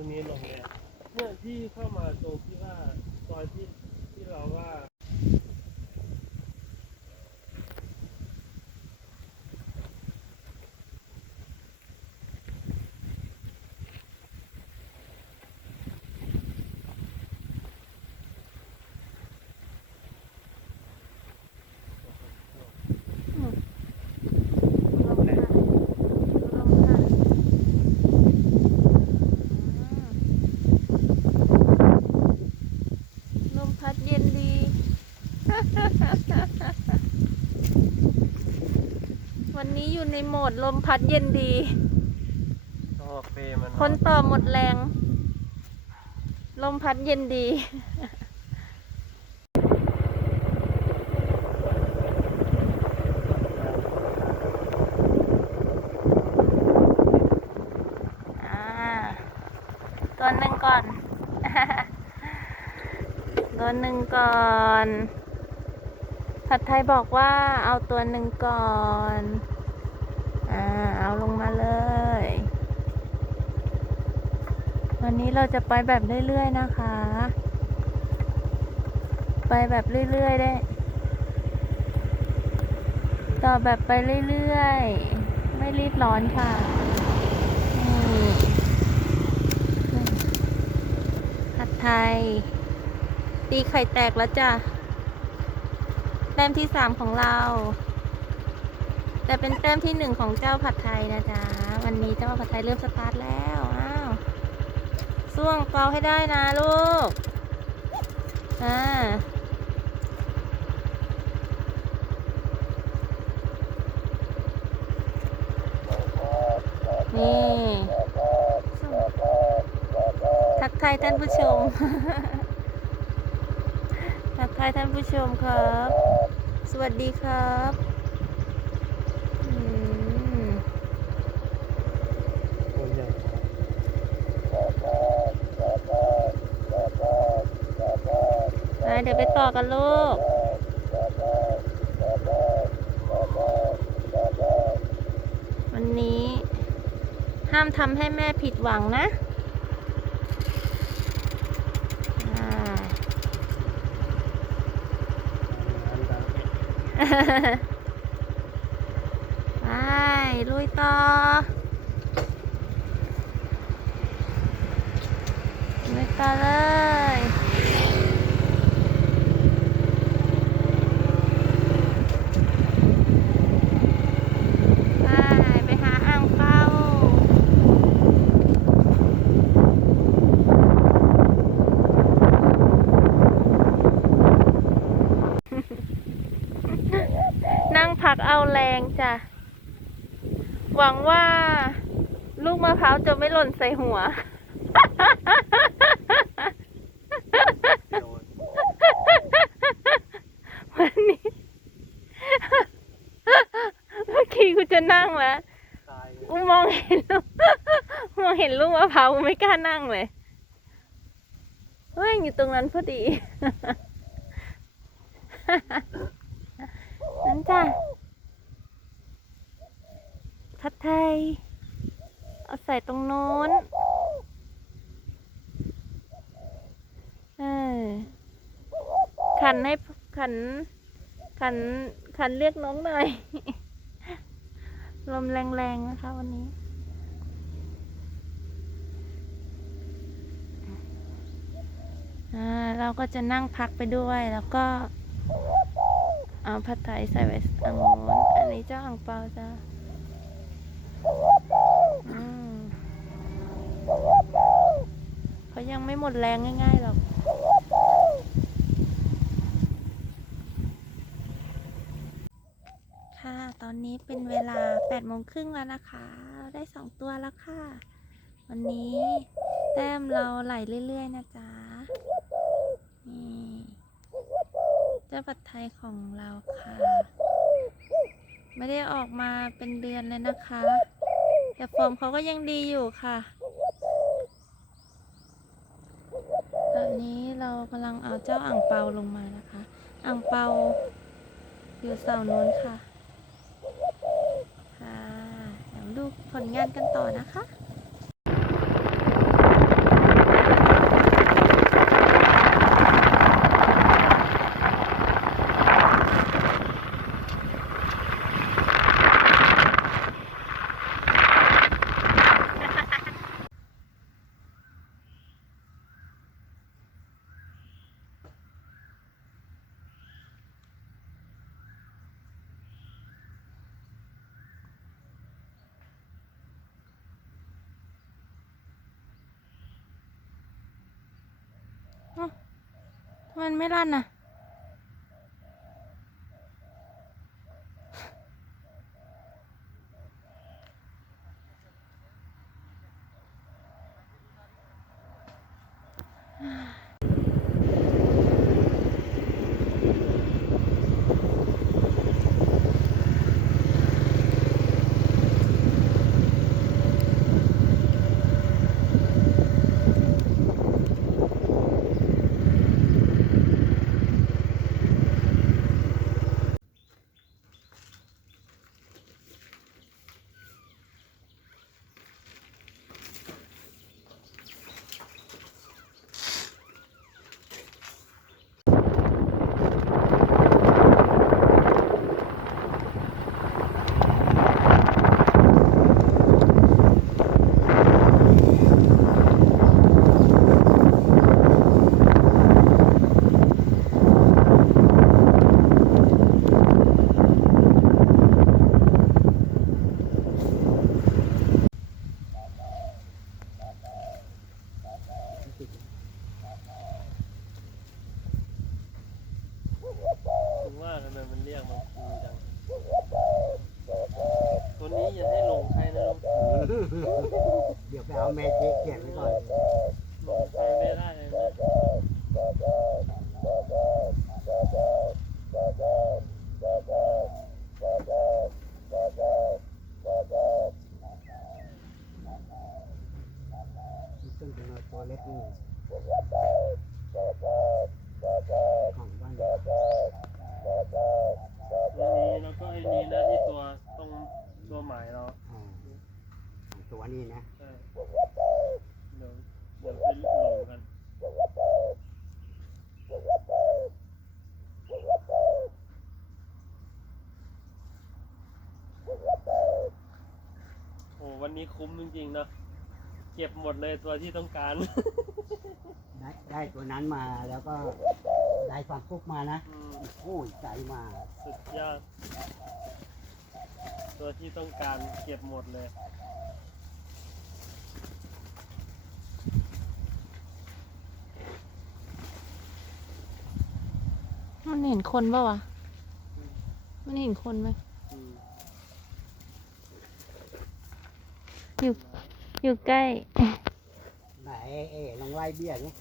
ตรงนี้ลงเนี่ยเนี่ยที่เข้ามาตรงที่ว่าตอนที่ที่เราว่า ลมพัดเย็นดี วันนี้อยู่ในโหมดลมพัดเย็นดีโอเคมันคนต่อหมดแรง ลมพัดเย็นดีอ่าตัวหนึ่งก่อน ตัวหนึ่งก่อน ผัดไทยบอกว่าเอาตัวหนึ่งก่อน อ่า เอาลงมาเลย วันนี้เราจะไปแบบเรื่อยๆนะคะ ไปแบบเรื่อยๆได้ ต่อแบบไปเรื่อยๆ ไม่รีบร้อนค่ะผัดไทย ตีไข่แตกแล้วจ้ะ แต้มที่สามของเรา แต่เป็นแต้มที่หนึ่งของเจ้าผัดไทยนะจ๊ะ วันนี้เจ้าผัดไทยเริ่มสตาร์ทแล้ว อ้าวส่วงเป่าให้ได้นะลูก อ่านี่ทักทายท่านผู้ชม ทักทายท่านผู้ชมครับ สวัสดีครับอืมไปเดี๋ยวไปต่อกันลูกวันนี้ ห้ามทำให้แม่ผิดหวังนะอ่า น้ำดัง ไปลุยต่อ ลุยต่อเลย ไป ไปหาอ่างเป้า นั่งพักเอาแรงจ้ะ ห วังว่า ลูกมะพร้าวจะไม่หล่นใส่หัว วันนี้ เมื่อกี้กูจะนั่งแล้วกูมองเห็นลูกมองเห็นลูกมะพร้าวกูไม่กล้านั่งเลยเฮ้ยอยู่ตรงนั้นพอดี นั่นจ้ะผัดไทย เอา ใส่ตรงโน้น เออ ขันให้ขัน ขัน ขันเรียกน้องหน่อย ลมแรงๆนะคะวันนี้เราก็จะนั่งพักไปด้วยแล้วก็ เอาผัดไทยใส่ไว้อังโน้นอันนี้เจ้าอ่างเปาจ้าอืม เขายังไม่หมดแรงง่ายๆหรอกค่ะ ตอนนี้เป็นเวลา8โมงครึ่งแล้วนะคะ ได้สองตัวแล้วค่ะ วันนี้แต้มเราไหลเรื่อยๆ นะจ๊ะ นี่เจ้าปัดไทยของเราค่ะ ไม่ได้ออกมาเป็นเดือนเลยนะคะ แต่ฟอร์มเขาก็ยังดีอยู่ค่ะ ตอน นี้เรากำลังเอาเจ้าอ่างเปาลงมานะคะ อ่างเปาอยู่เสาโน้นค่ะ ค่ะเดี๋ยวดูผลงานกันต่อนะคะ มันไม่ลั่นนะ ถึงว่าทำไมมันเรียกมันคูจัง ตัวนี้อยังให้ลงใครนะลุง เดี๋ยวไปเอาแม่เจ๊เขียนไว้ก่อนลงใครไม่ได้เลยนะซึ่งเป็นตัวเล็กนี่ของบ้าน ตัวนี้แล้วก็ไอ้นี้นะที่ตัวตรงตัวหมายเรา อ่าของตัวนี้นะ ใช่เดี๋ยวเดี๋ยวไปลงกัน โอ้ วันนี้คุ้มจริงๆเนอะเก็บหมดเลยตัวที่ต้องการ ได้ได้ตัวนั้นมาแล้วก็ได้ความฟุกมานะอืมโอ้ยใจมาสุดยอด ตัวที่ต้องการเก็บหมดเลย มันเห็นคนปะวะ มันเห็นคนไหมอืม อยู่ อยู่ใกล้ไหนเอ๋ลองไล่เบี้ยนี่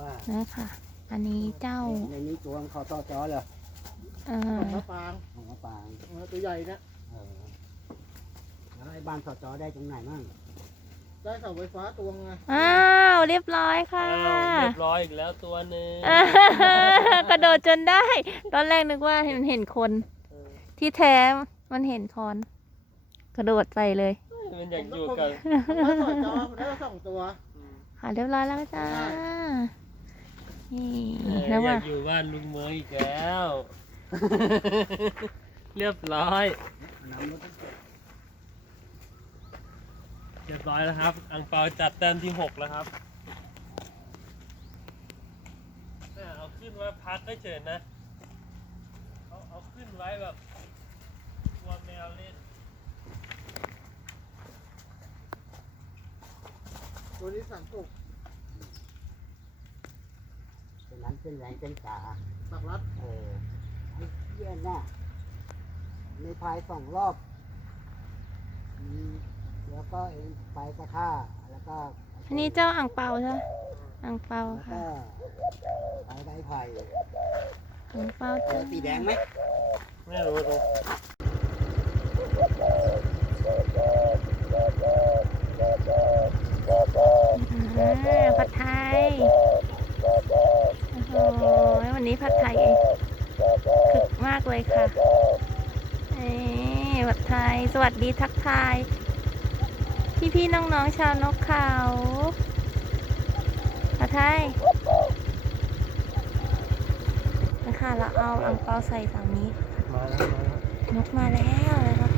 ว่านะคะอันนี้เจ้า ในนี้ตัวมันเขาต่อจอเลยเอ่อมะปรางของมะปรางเออตัวใหญ่นะเออแล้วไอ้บ้านต่อจอได้ตรงไหนมั่งได้เสาไฟฟ้าตัวไงอ้าวเรียบร้อยค่ะอ้าวเรียบร้อยอีกแล้วตัวหนึ่งอ่ากระโดดจนได้ ตอนแรกนึกว่าเห็นเห็นคนเออที่แท้มันเห็นคอน กระโดดใส่เลย มันอยากอยู่กับได้สองจอได้สองตัวอืมค่ะเรียบร้อยแล้วจ้า นี่เออแล้วอว่ายากอยู่บ้านลุงเมยอีกแล้ว เรียบร้อยน้ำรถเรียบร้อยแล้วครับ อังเปาจัดแต้มที่หกแล้วครับน่ะเอาขึ้นไว้พักก็เฉยๆนะ เอาเอาขึ้นไว้แบบกลัวแมวเล่น ตัวนี้สั่งสุกตัวนั้นเป็นแรงเป็นกาสักรัดเออไอ้เหี้ยน่ะในพายสองรอบอืมแล้วก็เองไปกระท่าแล้วก็อันนี้เจ้าอ่างเปาใช่ไหมอ่างเปาแล้วค่ะก็ไปใบไผ่อ่างเปาเจจ้าอสีแดงไหม ไม่รู้ดู อ่าผัดไทย โอ้โห วันนี้ผัดไทยคึกมากเลยค่ะนี่ผัดไทย สวัส ดีทักทาย พี่พี่ๆน้องๆชาวนกเขาผัดไทยนะคะเราเอาอังเปาใส่ฝั่งนี้มาแล้วมาแล้วนกมาแล้วเดี๋ยวเราไปเดี๋ยวเราไปรบกัน